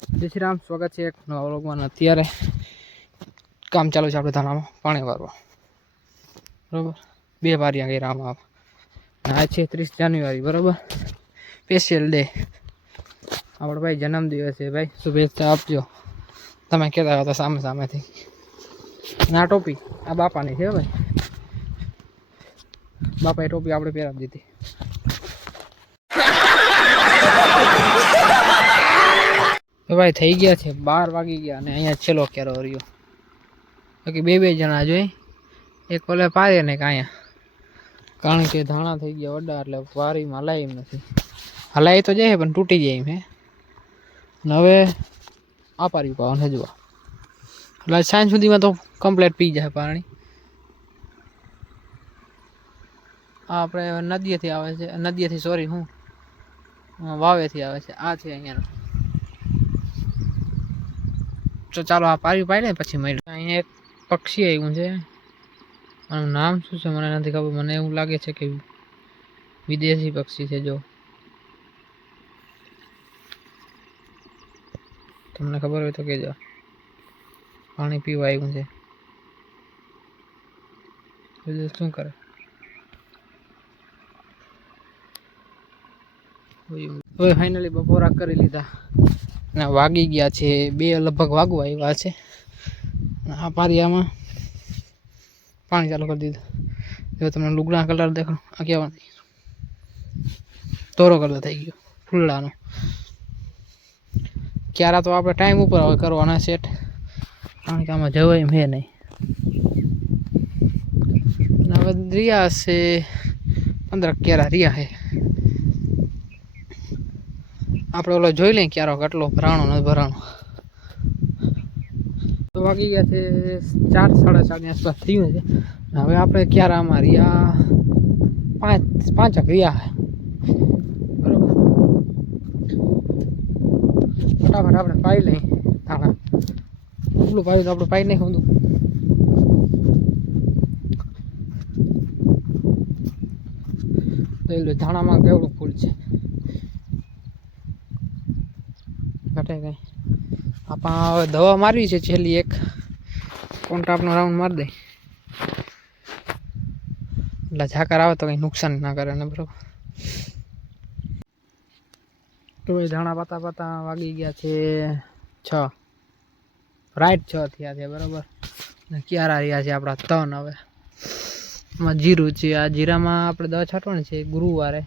જય શ્રી રામ, સ્વાગત છે એક નવા વ્લોગમાં. અત્યારે કામ ચાલુ છે આપણે ધાણામાં પાણી વારવા, બરાબર. 2 વાર્યા ગયા આમાં. આ છે 30 જાન્યુઆરી, બરાબર, સ્પેશિયલ ડે. આપણો ભાઈ જન્મદિવસ છે ભાઈ, શુભેચ્છા આપજો. તમે કહેતા હતા સામેથી. ના ટોપી આ બાપાની છે ભાઈ, બાપાએ ટોપી આપણે પહેરાવી દીધી. તો ભાઈ થઈ ગયા છે 12 વાગી ગયા અને અહીંયા છેલ્લો કેરો રહ્યો. બાકી 2 જણા જોઈ, એક ઓલે પારે ને અહીંયા, કારણ કે ધાણા થઈ ગયા વડા એટલે વારીમાં હલાય એમ નથી. હલાય તો જાય પણ તૂટી જાય એમ હે. અને હવે આ પારી પાવાનું છે જોવા, એટલે સાંજ સુધીમાં તો કમ્પ્લીટ પી જાય પાણી. આ આપણે નદીએથી આવે છે, નદીએથી સોરી હું વાવેથી આવે છે. આ છે અહીંયાનો. તો ચાલો આ પારી પાઈ લે પછી મળ્યું. અહીંયા એક પક્ષી આવ્યું છે, આનું નામ શું છે મને નથી ખબર. મને એવું લાગે છે કે વિદેશી પક્ષી છે. જો તમને ખબર હોય તો કહેજો. પાણી પીવા આવ્યું છે. શું કરે હવે ફાઇનલી બપોરા કરી લીધા અને વાગી ગયા છે 2 લગભગ વાગવા આવ્યા છે. આ પારિયામાં પાણી ચાલુ કરી દીધું. જો તમને લુગડા કલર દેખો, આ કેવા તોરો કલર થઈ ગયો ફૂલડાનો. ક્યારા તો આપણે ટાઈમ ઉપર હવે કરવાના સેટ, કારણ કે આમાં જવાય એમ હે નહીં. હવે રિયા છે 15 ક્યારા રિયા છે. આપણે ઓલો જોઈ લઈએ ક્યારો કેટલો ભરાણો નથી ભરાણો. તો વાગી ગયા છે 4 સાડા 4 ની આસપાસ થયું છે. હવે આપણે ક્યારામાં રિયા 5 રિયા બરોબર. ફટાફટ આપણે પાઈ લઈએ ધાણા. એટલું પાયું તો આપણે પાઈ નહીં ઊંધું. ધાણામાં કેવડું ફૂલ છે, ઘટે કઈ. આપણે હવે દવા મારવી છે છેલ્લી એક કોન્ટ્રાપનો રાઉન્ડ મારી દઈ, એટલે ઝાકર આવે તો કંઈ નુકસાન ના કરે ને, બરાબર. તો એ ધાણા પાતા વાગી ગયા છે 6, રાઈટ 6 થયા છે, બરાબર. ને ક્યારા રહ્યા છે આપણા 3. હવે એમાં જીરું છે. આ જીરામાં આપણે દવા છાંટવાની છે ગુરુવારે.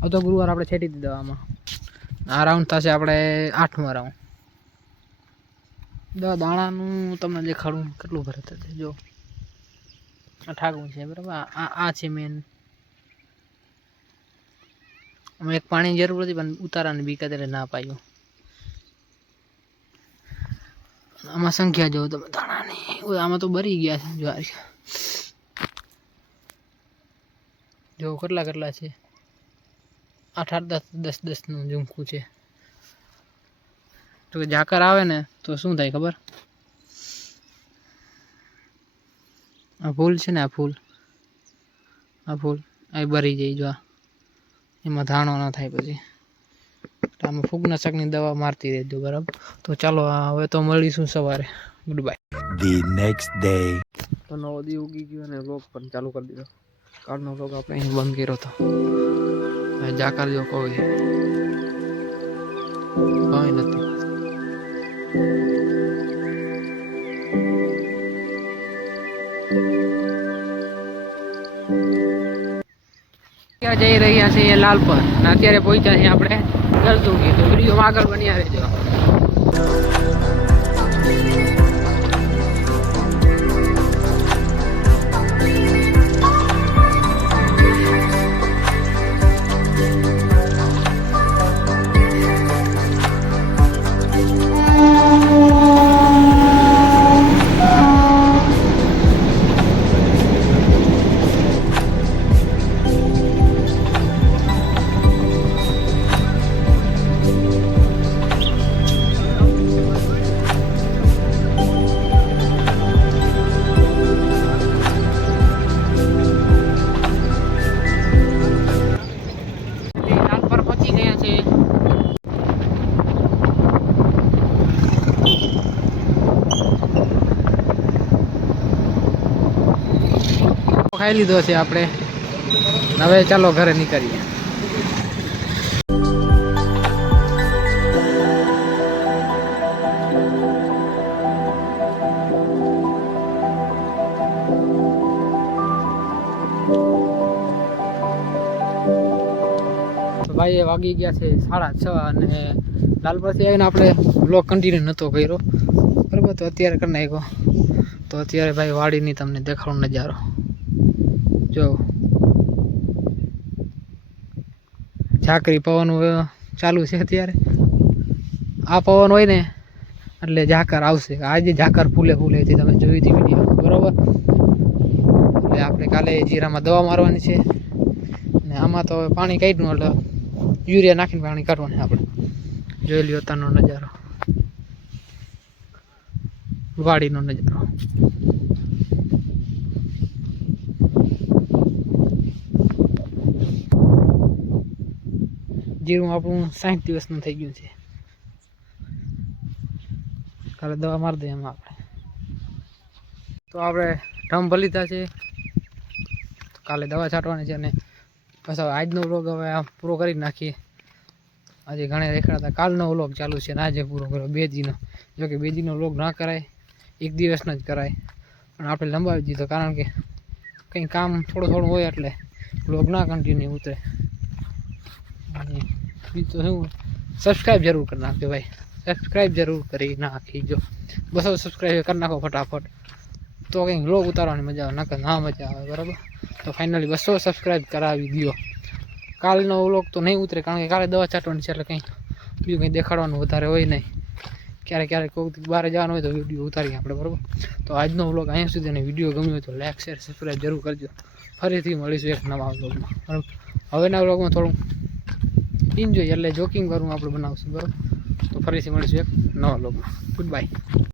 હવે તો ગુરુવારે આપણે છેટી દીધી દવામાં. આ રાઉન્ડ થશે આપણે 8મો રાઉન્ડ. દાણાનું તમને દેખાડું કેટલું ભરે થશે. જો આ ઠાકું છે, બરાબર. આ છે મેન. અમે એક પાણીની જરૂર હતી પણ ઉતારાની બીક એટલે ના પાયું. આમાં સંખ્યા જોવો તમે દાણાની, આમાં તો બરી ગયા છે. જો કેટલા છે. 8, 10 નું ઝુમકું છે. તો ઝાકર આવે ને તો શું થાય ખબર? આ ફૂલ છે ને, આ ફૂલ આ ભરી જાય. જો એમાં ધાણો ના થાય પછી. આમાં ફૂગનાશકની દવા મારતી રહેજો, બરાબર. તો ચાલો હવે તો મળીશું સવારે. Good bye. The next day. તો નવો દી ઉગી ગયો અને વ્લોગ પણ ચાલુ કરી દીધો. કાલનો વ્લોગ આપણે અહીં બંધ કર્યો હતો. ઝાકર જો કોઈ નથી. જઈ રહ્યા છીએ લાલપર અને અત્યારે પહોંચ્યા છીએ આપણે ગલતુગી. તો વિડીયોમાં આગળ બન્યા રહેજો. ખાઈ લીધો છે આપણે. હવે ચાલો ઘરે નીકળીએ. ભાઈ એ વાગી ગયા છે 6:30 અને લાલપરથી આવીને આપણે બ્લોગ કન્ટિન્યુ નહોતો કર્યો બરાબર. તો અત્યારે કરી નાખ્યો. તો અત્યારે ભાઈ વાડીની તમને દેખાડો નજારો જો. ઝાકરી પવન ચાલુ છે અત્યારે. આ પવન હોય ને એટલે ઝાકર આવશે. આજે ઝાકર ફૂલે હતી, તમે જોઈ હતી વિડીયો બરાબર. એટલે આપણે કાલે જીરામાં દવા મારવાની છે ને આમાં તો પાણી કાઢ્યું એટલે યુરિયા નાખીને પાણી કાઢવાનું આપણે. જોઈ લ્યો તાનો નજારો, વાડીનો નજારો. જીરું આપણું 60 દિવસનું થઈ ગયું છે. કાલે દવા મારી દઈએ એમાં આપણે. તો આપણે ઢમ ભરી લીધા છે. કાલે દવા છાંટવાની છે અને બસ હવે આજનો વ્લોગ હવે આ પૂરો કરી નાખીએ. આજે ઘણા રેખડા હતા. કાલનો વ્લોગ ચાલુ છે ને આજે પૂરો કર્યો 2 દીનો. જોકે 2 દીનો વ્લોગ ના કરાય, 1 દિવસનો જ કરાય, પણ આપણે લંબાવી દીધો કારણ કે કંઈ કામ થોડું હોય એટલે વ્લોગ ના કન્ટિન્યુ ઉતરે. અને બીજું શું, સબસ્ક્રાઈબ જરૂર કરી નાખજો ભાઈ, સબસ્ક્રાઈબ જરૂર કરી નાખીજો. 200 સબસ્ક્રાઈબ કરી નાખો ફટાફટ, તો કંઈક વ્લોગ ઉતારવાની મજા આવે, નકર ના મજા આવે બરાબર. તો ફાઇનલી 200 સબસ્ક્રાઈબ કરાવી દો. કાલનો વ્લોગ તો નહીં ઉતરે કારણ કે કાલે દવા છાંટવાની છે એટલે કંઈ બીજું કંઈ દેખાડવાનું વધારે હોય નહીં. ક્યારેક કોઈક બહાર જવાનું હોય તો વિડીયો ઉતારીએ આપણે બરાબર. તો આજનો વ્લોગ અહીંયા સુધી, અને વિડીયો ગમ્યો હોય તો લાઈક શેર સબસ્ક્રાઈબ જરૂર કરજો. ફરીથી મળીશું એક નવા વ્લોગમાં બરાબર. હવેના વ્લોગમાં થોડું એન્જોય એટલે જોકિંગ કરવું આપણે બનાવશું બરાબર. તો ફરીથી મળીશું એક નવા વ્લોગમાં. Good bye.